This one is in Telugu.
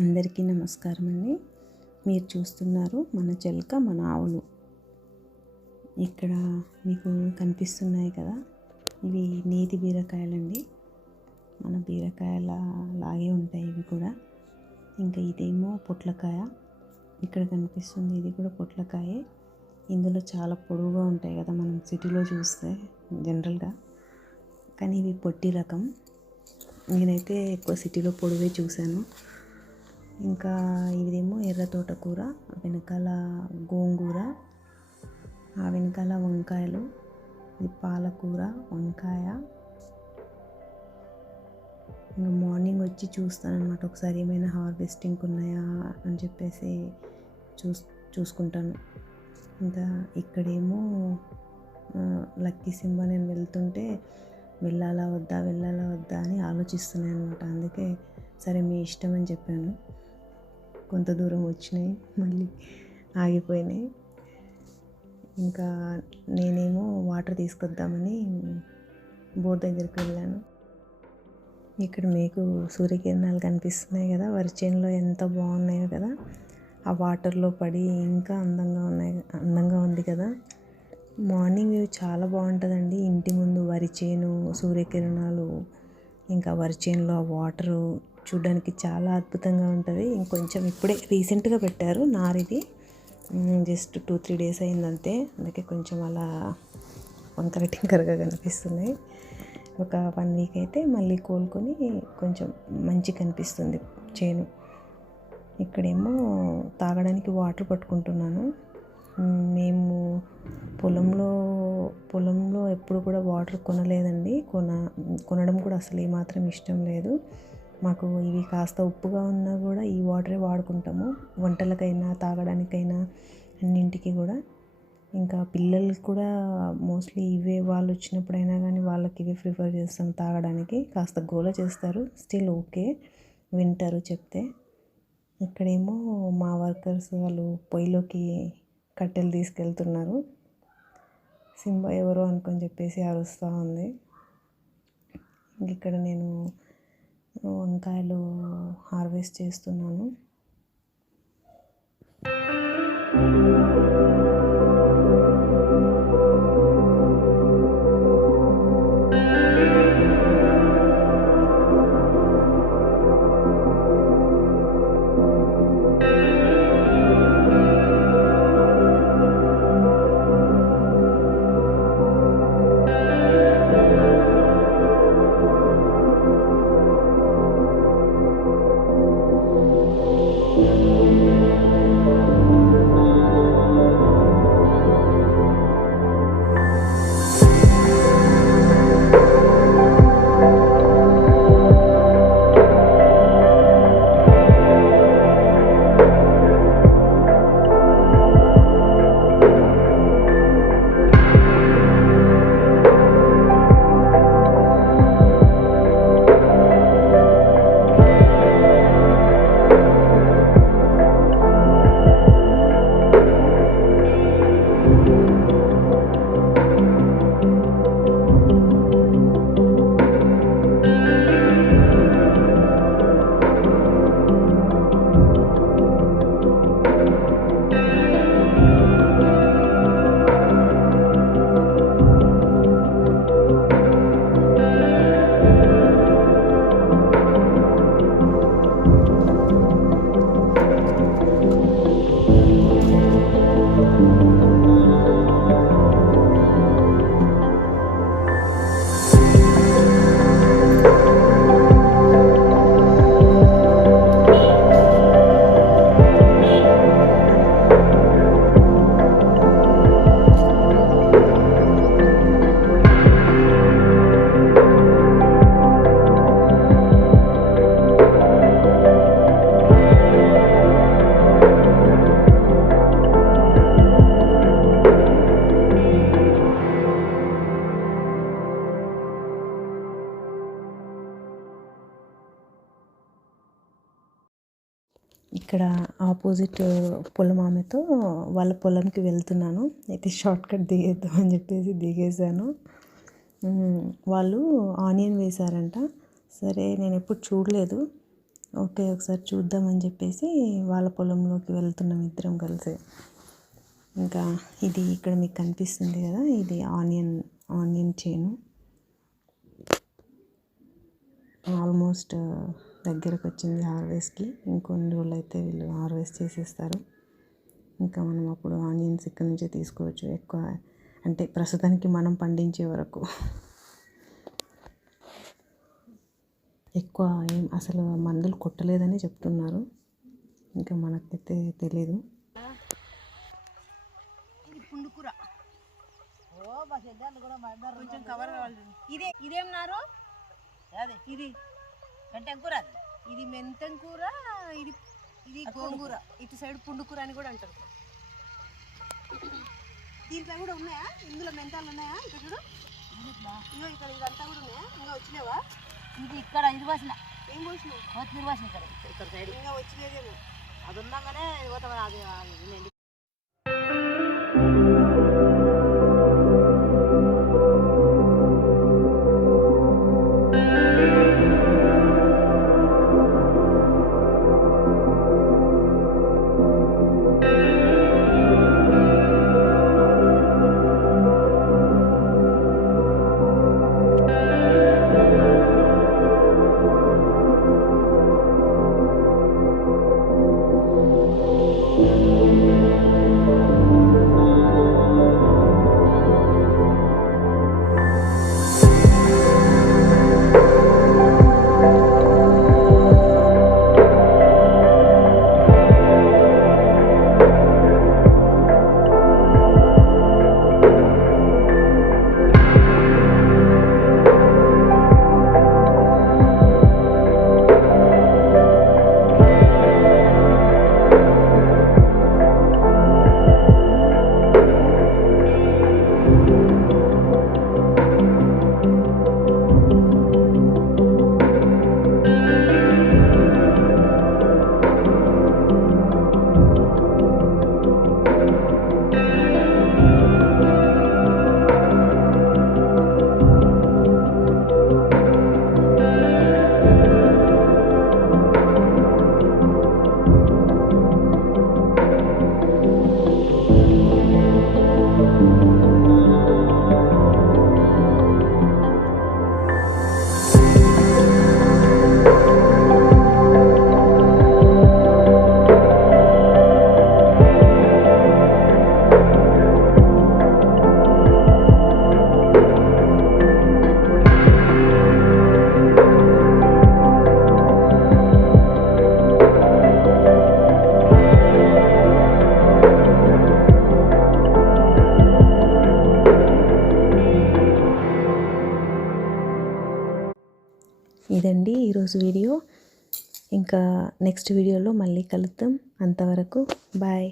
అందరికీ నమస్కారం అండి. మీరు చూస్తున్నారు మన చెలక మన ఆవులు. ఇక్కడ మీకు కనిపిస్తున్నాయి కదా, ఇవి నేతి బీరకాయలండి. మన బీరకాయల లాగే ఉంటాయి ఇవి కూడా. ఇంకా ఇదేమో పొట్లకాయ. ఇక్కడ కనిపిస్తుంది, ఇది కూడా పొట్లకాయే. ఇందులో చాలా పొడవుగా ఉంటాయి కదా, మనం సిటీలో చూస్తే జనరల్గా. కానీ ఇవి పొట్టి రకం. నేనైతే ఎక్కువ సిటీలో పొడవే చూశాను. ఇంకా ఇదేమో ఎర్ర తోటకూర, వెనకాల గోంగూర, ఆ వెనకాల వంకాయలు, ఇది పాలకూర, వంకాయ. ఇంకా మార్నింగ్ వచ్చి చూస్తానన్నమాట, ఒకసారి ఏమైనా హార్వెస్టింగ్ ఉన్నాయా అని చెప్పేసి చూసుకుంటాను. ఇంకా ఇక్కడేమో లక్కీ సింబా నేను వెళ్తుంటే వెళ్ళాలా వద్దా అని ఆలోచిస్తున్నాను అనమాట. అందుకే సరే మీ ఇష్టం అని చెప్పాను. కొంత దూరం వచ్చినాయి, మళ్ళీ ఆగిపోయినాయి. ఇంకా నేనేమో వాటర్ తీసుకొద్దామని బోర్ దగ్గరికి వెళ్ళాను. ఇక్కడ మీకు సూర్యకిరణాలు కనిపిస్తున్నాయి కదా, వరి చేనులో ఎంత బాగున్నాయో కదా. ఆ వాటర్లో పడి ఇంకా అందంగా ఉంది కదా. మార్నింగ్ వ్యూ చాలా బాగుంటుందండి. ఇంటి ముందు వరి చేను, సూర్యకిరణాలు, ఇంకా వరి చేనులో ఆ వాటరు చూడడానికి చాలా అద్భుతంగా ఉంటుంది. ఇంకొంచెం ఇప్పుడే రీసెంట్గా పెట్టారు నారిది, జస్ట్ 2-3 డేస్ అయిందంతే. అందుకే కొంచెం అలా వంకర టింకరగా కనిపిస్తున్నాయి. ఒక 1 వీక్ అయితే మళ్ళీ కోలుకొని కొంచెం మంచి కనిపిస్తుంది చేను. ఇక్కడేమో తాగడానికి వాటర్ పట్టుకుంటున్నాను. మేము పొలంలో ఎప్పుడు కూడా వాటర్ కొనలేదండి. కొనడం కూడా అసలు ఏమాత్రం ఇష్టం లేదు మాకు. ఇవి కాస్త ఉప్పుగా ఉన్నా కూడా ఈ వాటరే వాడుకుంటాము, వంటలకైనా తాగడానికైనా అన్నింటికి కూడా. ఇంకా పిల్లలు కూడా మోస్ట్లీ ఇవే, వాళ్ళు వచ్చినప్పుడైనా కానీ వాళ్ళకి ఇవే ప్రిఫర్ చేస్తాం తాగడానికి. కాస్త గోల చేస్తారు, స్టిల్ ఓకే, వింటారు చెప్తే. ఇక్కడేమో మా వర్కర్స్ వాళ్ళు పొయ్యిలోకి కట్టెలు తీసుకెళ్తున్నారు. సింబా ఎవరో అనుకొని చెప్పేసి అరుస్తూ ఉంది. ఇక్కడ నేను వంకాయలు హార్వెస్ట్ చేస్తున్నాను. ఇక్కడ ఆపోజిట్ పొలం ఆమెతో వాళ్ళ పొలంకి వెళ్తున్నాను. అయితే షార్ట్కట్ దిగేద్దాం అని చెప్పేసి దిగేశాను. వాళ్ళు ఆనియన్ వేశారంట. సరే, నేను ఎప్పుడు చూడలేదు, ఓకే ఒకసారి చూద్దామని చెప్పేసి వాళ్ళ పొలంలోకి వెళ్తున్నాం ఇద్దరం కలిసి. ఇంకా ఇది ఇక్కడ మీకు కనిపిస్తుంది కదా, ఇది ఆనియన్ చేను. ఆల్మోస్ట్ దగ్గరకు వచ్చింది హార్వెస్ట్కి. ఇంకొన్ని రోజులు అయితే వీళ్ళు హార్వెస్ట్ చేసేస్తారు. ఇంకా మనం అప్పుడు ఆనియన్స్ ఇక్కడ నుంచే తీసుకోవచ్చు. ఎక్కువ అంటే ప్రస్తుతానికి మనం పండించే వరకు ఎక్కువ ఏం అసలు మందులు కొట్టలేదని చెప్తున్నారు. ఇంకా మనకైతే తెలీదు. కొంచెం కవర్ కావాలి. ఇదేం నారు? ఇది మెంతం కూర, ఇది మెంతం కూర, ఇది గోంగూర. ఇటు సైడ్ పుండుకూర అని కూడా అంటారు. దీంట్లో కూడా ఉన్నాయా? ఇందులో మెంతాలు ఉన్నాయా? ఇక్కడ చూడు, ఇగో ఇక్కడ ఇదంతా కూడా ఉన్నాయా? ఇంకా వచ్చినావా? ఇది ఇక్కడ ఇది పోసిన. ఏం పోసినావు? కొత్తిమీర పోసిన. ఇక్కడ సైడ్ ఇంకా వచ్చిలేదేమో. అది ఉన్నాగానే పోతాం. అది ఇదండి ఈరోజు వీడియో. ఇంకా నెక్స్ట్ వీడియోలో మళ్ళీ కలుద్దాం. అంతవరకు బాయ్.